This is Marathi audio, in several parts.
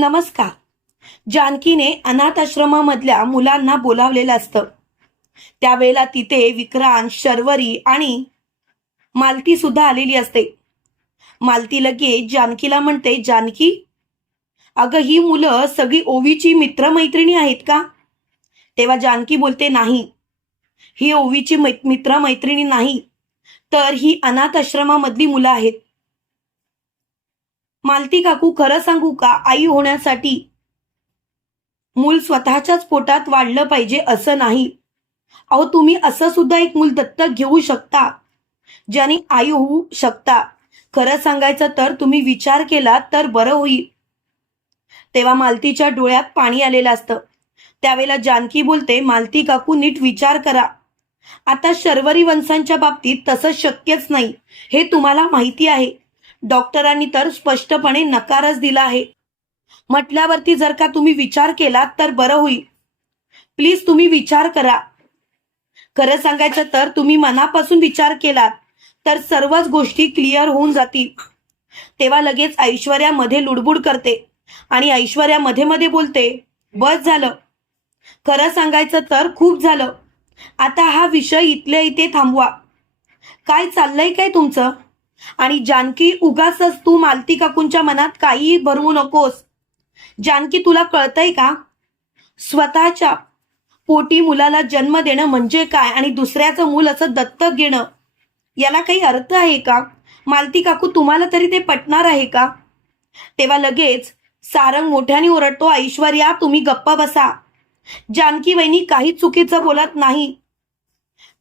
नमस्कार. जानकीने अनाथ आश्रमामधल्या मुलांना बोलावलेलं असतं. त्यावेळेला तिथे विक्रांत शर्वरी आणि मालती सुद्धा आलेली असते. मालती लगेच जानकीला म्हणते जानकी अगं ही मुलं सगळी ओवीची मित्रमैत्रिणी आहेत का? तेव्हा जानकी बोलते नाही. ही ओवीची मै मित्रमैत्रिणी नाही. तर ही अनाथ आश्रमामधली मुलं आहेत. मालती काकू खरं सांगू का? आई होण्यासाठी मूल स्वतःच्याच पोटात वाढलं पाहिजे असं नाही. अहो तुम्ही असं सुद्धा एक मूल दत्तक घेऊ शकता ज्याने आई होऊ शकता. खरं सांगायचं तर तुम्ही विचार केला तर बरं होईल. तेव्हा मालतीच्या डोळ्यात पाणी आलेलं असतं. त्यावेळेला जानकी बोलते मालती काकू नीट विचार करा. आता शर्वरी वंशांच्या बाबतीत तसं शक्यच नाही. हे तुम्हाला माहिती आहे. डॉक्टरांनी तर स्पष्टपणे नकारच दिला आहे. म्हटल्यावरती जर का तुम्ही विचार केलात तर बरं होईल. प्लीज तुम्ही विचार करा. खरं सांगायचं तर तुम्ही मनापासून विचार केलात तर सर्वच गोष्टी क्लिअर होऊन जातील. तेव्हा लगेच ऐश्वर्यामध्ये लुडबुड करते आणि ऐश्वर्या मध्ये मध्ये बोलते बस झालं. खरं सांगायचं तर खूप झालं. आता हा विषय इथल्या इथे थांबवा. काय चाललंय काय तुमचं? आणि जानकी उगासच तू मालती काकूंच्या मनात काहीही भरवू नकोस. जानकी तुला कळतंय का? स्वतःच्या पोटी मुलाला जन्म देणं म्हणजे काय आणि दुसऱ्याचं मूल असं दत्तक घेणं? याला काही अर्थ आहे का? मालती काकू तुम्हाला तरी ते पटणार आहे का? तेव्हा लगेच सारंग मोठ्याने ओरडतो ऐश्वर्या तुम्ही गप्पा बसा. जानकी वहिनी काही चुकीचं बोलत नाही.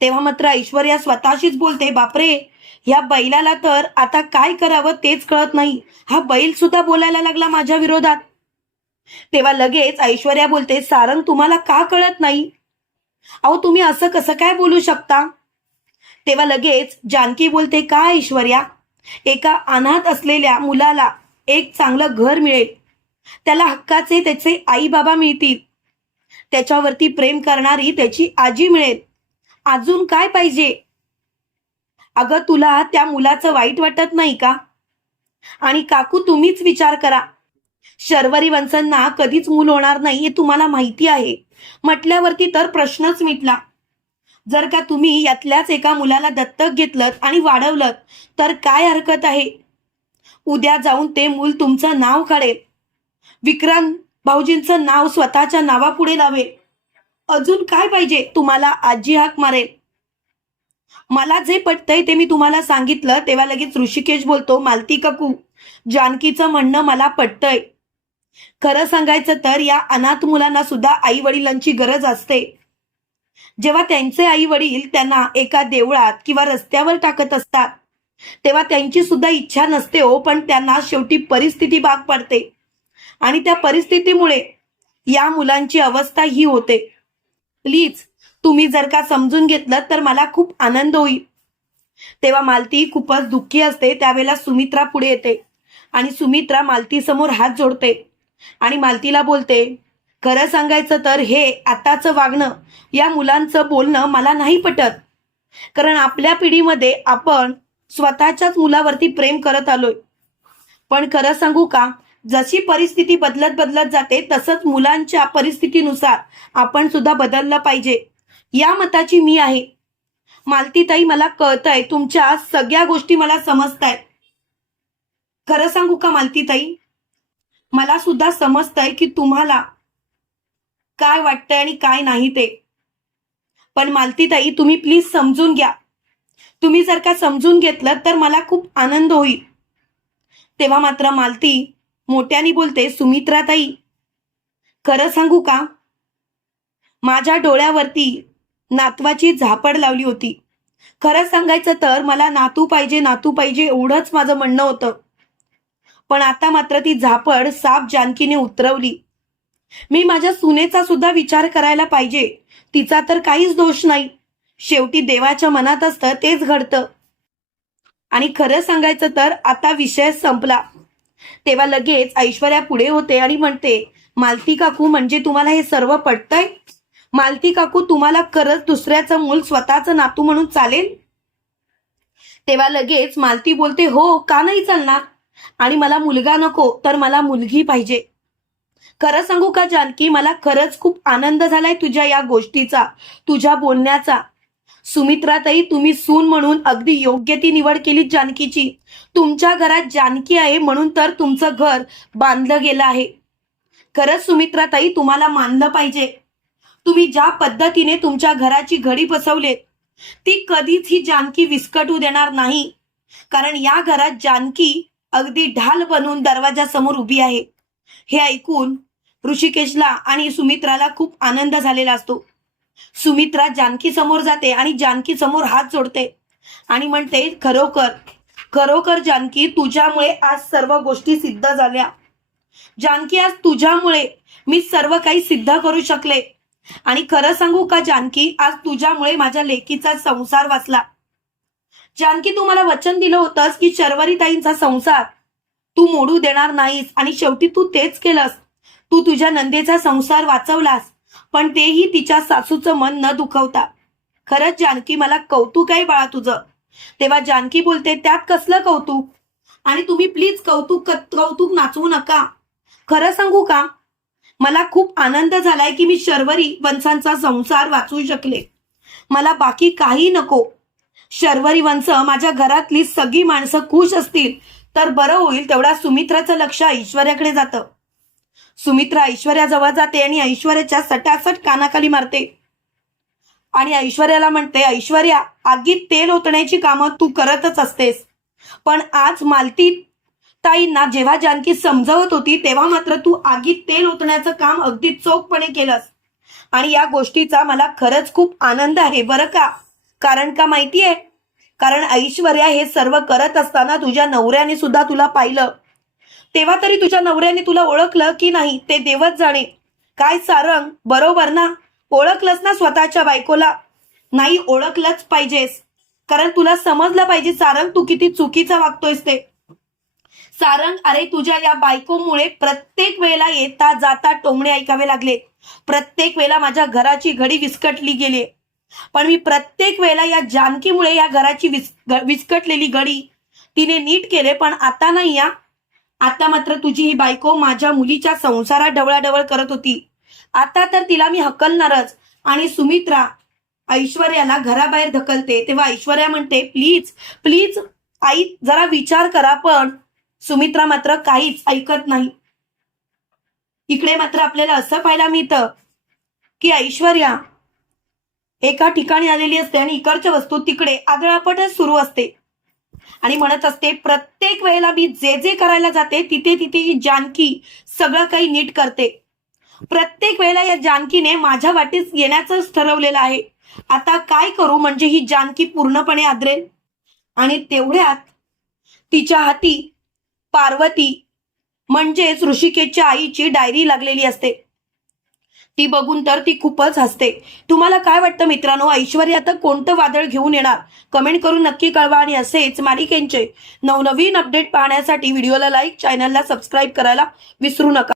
तेव्हा मात्र ऐश्वर्या स्वतःशीच बोलते बापरे ह्या बैलाला तर आता काय करावं तेच कळत नाही. हा बैल सुद्धा बोलायला लागला माझ्या विरोधात. तेव्हा लगेच ऐश्वर्या बोलते सारंग तुम्हाला का कळत नाही? अहो तुम्ही असं कसं काय बोलू शकता? तेव्हा लगेच जानकी बोलते का ऐश्वर्या एका अनाथ असलेल्या मुलाला एक चांगलं घर मिळेल. त्याला हक्काचे त्याचे आई बाबा मिळतील. त्याच्यावरती प्रेम करणारी त्याची आजी मिळेल. अजून काय पाहिजे? अगं तुला त्या मुलाचं वाईट वाटत नाही का? आणि काकू तुम्हीच विचार करा. शर्वरी वंशांना कधीच मूल होणार नाही हे तुम्हाला माहिती आहे. म्हटल्यावरती तर प्रश्नच मिटला. जर का तुम्ही यातल्याच एका मुलाला दत्तक घेतलं आणि वाढवलं तर काय हरकत आहे? उद्या जाऊन ते मूल तुमचं नाव काढेल. विक्रांत भाऊजींचं नाव स्वतःच्या नावापुढे लावेल. अजून काय पाहिजे? तुम्हाला आजी हाक मारेल. मला जे पटतंय ते मी तुम्हाला सांगितलं तेव्हा लगेच ऋषिकेश बोलतो मालती काकू जानकीचं म्हणणं मला पटतंय. खरं सांगायचं तर या अनाथ मुलांना सुद्धा आई वडिलांची गरज असते. जेव्हा त्यांचे आई वडील त्यांना एका देवळात किंवा रस्त्यावर टाकत असतात तेव्हा त्यांची सुद्धा इच्छा नसते हो पण त्यांना शेवटी परिस्थिती भाग पडते. आणि त्या परिस्थितीमुळे या मुलांची अवस्था ही होते. प्लीज तुम्ही जर का समजून घेतलं तर मला खूप आनंद होईल. तेव्हा मालती खूपच दुःखी असते त्यावेळेला सुमित्रा पुढे येते आणि सुमित्रा मालती समोर हात जोडते आणि मालतीला बोलते खरं सांगायचं तर हे आताचं वागणं या मुलांचं बोलणं मला नाही पटत. कारण आपल्या पिढीमध्ये आपण स्वतःच्याच मुलावरती प्रेम करत आलोय. पण खरं सांगू का जशी परिस्थिती बदलत बदलत जाते तसंच मुलांच्या परिस्थितीनुसार आपण सुद्धा बदललं पाहिजे. या मताची मी आहे. मालतीताई मला कळतंय तुमच्या सगळ्या गोष्टी मला समजतायत. खरं सांगू का मालतीताई? मला सुद्धा समजतंय की तुम्हाला काय वाटतंय आणि काय नाही ते. पण मालतीताई तुम्ही प्लीज समजून घ्या. तुम्ही जर का समजून घेतलं तर मला खूप आनंद होईल. तेव्हा मात्र मालती मोठ्याने बोलते सुमित्राताई खरं सांगू का? माझ्या डोळ्यावरती नातवाची झापड लावली होती. खरं सांगायचं तर मला नातू पाहिजे नातू पाहिजे एवढंच माझं म्हणणं होतं. पण आता मात्र ती झापड साप जानकीने उतरवली. मी माझ्या सुनेचा सुद्धा विचार करायला पाहिजे. तिचा तर काहीच दोष नाही. शेवटी देवाच्या मनात असतं तेच घडतं. आणि खरं सांगायचं तर आता विषय संपला. तेव्हा लगेच ऐश्वर्या पुढे होते आणि म्हणते मालती काकू म्हणजे तुम्हाला हे सर्व पटतंय? मालती काकू तुम्हाला खरंच दुसऱ्याचं मूल स्वतःचं नातू म्हणून चालेल? तेव्हा लगेच मालती बोलते हो का नाही चालणार? आणि मला मुलगा नको तर मला मुलगी पाहिजे. खरं सांगू का जानकी मला खरंच खूप आनंद झालाय तुझ्या या गोष्टीचा तुझ्या बोलण्याचा. सुमित्राताई तुम्ही सून म्हणून अगदी योग्य ती निवड केली जानकीची. तुमच्या घरात जानकी आहे म्हणून तर तुमचं घर बांधलं गेलं आहे. खरंच सुमित्राताई तुम्हाला मानलं पाहिजे. तुम्ही ज्या पद्धतीने तुमच्या घराची घडी बसवलेत ती कधीच ही जानकी विस्कटू देणार नाही. कारण या घरात जानकी अगदी ढाल बनून दरवाजासमोर उभी आहे. हे ऐकून ऋषिकेशला आणि सुमित्राला खूप आनंद झालेला असतो. सुमित्रा जानकी समोर जाते आणि जानकी समोर हात जोडते. आणि म्हणते खरोखर खरोखर जानकी तुझ्यामुळे आज सर्व गोष्टी सिद्ध झाल्या. जानकी आज तुझ्यामुळे मी सर्व काही सिद्ध करू शकले. आणि खरं सांगू का जानकी आज तुझ्यामुळे माझ्या लेकीचा संसार वाचला. जानकी तू मला वचन दिलं होतंस की शर्वरीताईंचा संसार तू मोडू देणार नाहीस आणि शेवटी तू तेच केलंस. तू तुझ्या नंदेचा संसार वाचवलास. पण तेही तिच्या सासूचं मन न दुखवता. खरंच जानकी मला कौतुक आहे बाळा तुझं. तेव्हा जानकी बोलते त्यात कसलं कौतुक? आणि तुम्ही प्लीज कौतुक कौतुक नाचवू नका. खरं सांगू का? मला खूप आनंद झालाय की मी शर्वरी वंशांचा संसार वाचवू शकले. मला बाकी काही नको. शर्वरी वंश माझ्या घरातली सगळी माणसं खुश असतील तर बरं होईल तेवढा सुमित्राचं लक्ष ऐश्वर्याकडे जातं. सुमित्रा ऐश्वर्याजवळ जाते आणि ऐश्वर्याच्या सटासट कानाखाली मारते. आणि ऐश्वर्याला म्हणते ऐश्वर्या आगीत तेल ओतण्याची कामं तू करतच असतेस. पण आज मालती ताईंना जेव्हा जानकी समजावत होती तेव्हा मात्र तू आगीत तेल ओतण्याचं काम अगदी चोखपणे केलंस. आणि या गोष्टीचा मला खरंच खूप आनंद आहे बरं का? कारण का माहितीये? कारण ऐश्वर्या हे सर्व करत असताना तुझ्या नवऱ्याने सुद्धा तुला पाहिलं. तेव्हा तरी तुझ्या नवऱ्याने तुला ओळखलं की नाही ते देवच जाणे. काय सारंग? बरोबर ना? ओळखलंच ना स्वतःच्या बायकोला? नाही ओळखलंच पाहिजेस. कारण तुला समजलं पाहिजे सारंग तू किती चुकीचा वागतोयस ते. सारंग अरे तुझ्या या बायकोमुळे प्रत्येक वेळेला येता जाता टोमणे ऐकावे लागले. प्रत्येक वेळेला माझ्या घराची घडी विस्कटली गेली. पण मी प्रत्येक वेळेला या जानकीमुळे या घराची विस्कटलेली घडी. तिने नीट केले पण आता नाही या आता मात्र तुझी ही बायको माझ्या मुलीच्या संसारात ढवळाढवळ करत होती. आता तर तिला मी हकलणारच. आणि सुमित्रा ऐश्वर्याला घराबाहेर ढकलते. तेव्हा ऐश्वर्या म्हणते प्लीज प्लीज आई जरा विचार करा पण. सुमित्रा मात्र काहीच ऐकत नाही. इकडे मात्र आपल्याला असं पाहायला मिळतं की ऐश्वर्या एका ठिकाणी आलेली असते आणि इकडच्या वस्तू तिकडे आदळापटच सुरू असते. आणि म्हणत असते प्रत्येक वेळेला मी जे जे करायला जाते तिथे तिथे ही जानकी सगळं काही नीट करते. प्रत्येक वेळेला या जानकीने माझ्या वाटेस येण्याचं ठरवलेलं आहे. आता काय करू म्हणजे ही जानकी पूर्णपणे आदरेल? आणि तेवढ्यात तिच्या हाती पार्वती म्हणजेच ऋषिकेशच्या आईची डायरी लागलेली असते. ती बघून तर ती खूपच हसते. तुम्हाला काय वाटतं मित्रांनो? ऐश्वर्या आता कोणतं वादळ घेऊन येणार? कमेंट करून नक्की कळवा आणि असेच मालिकेंचे नवनवीन अपडेट पाहण्यासाठी व्हिडिओला लाईक चॅनलला सबस्क्राईब करायला विसरू नका.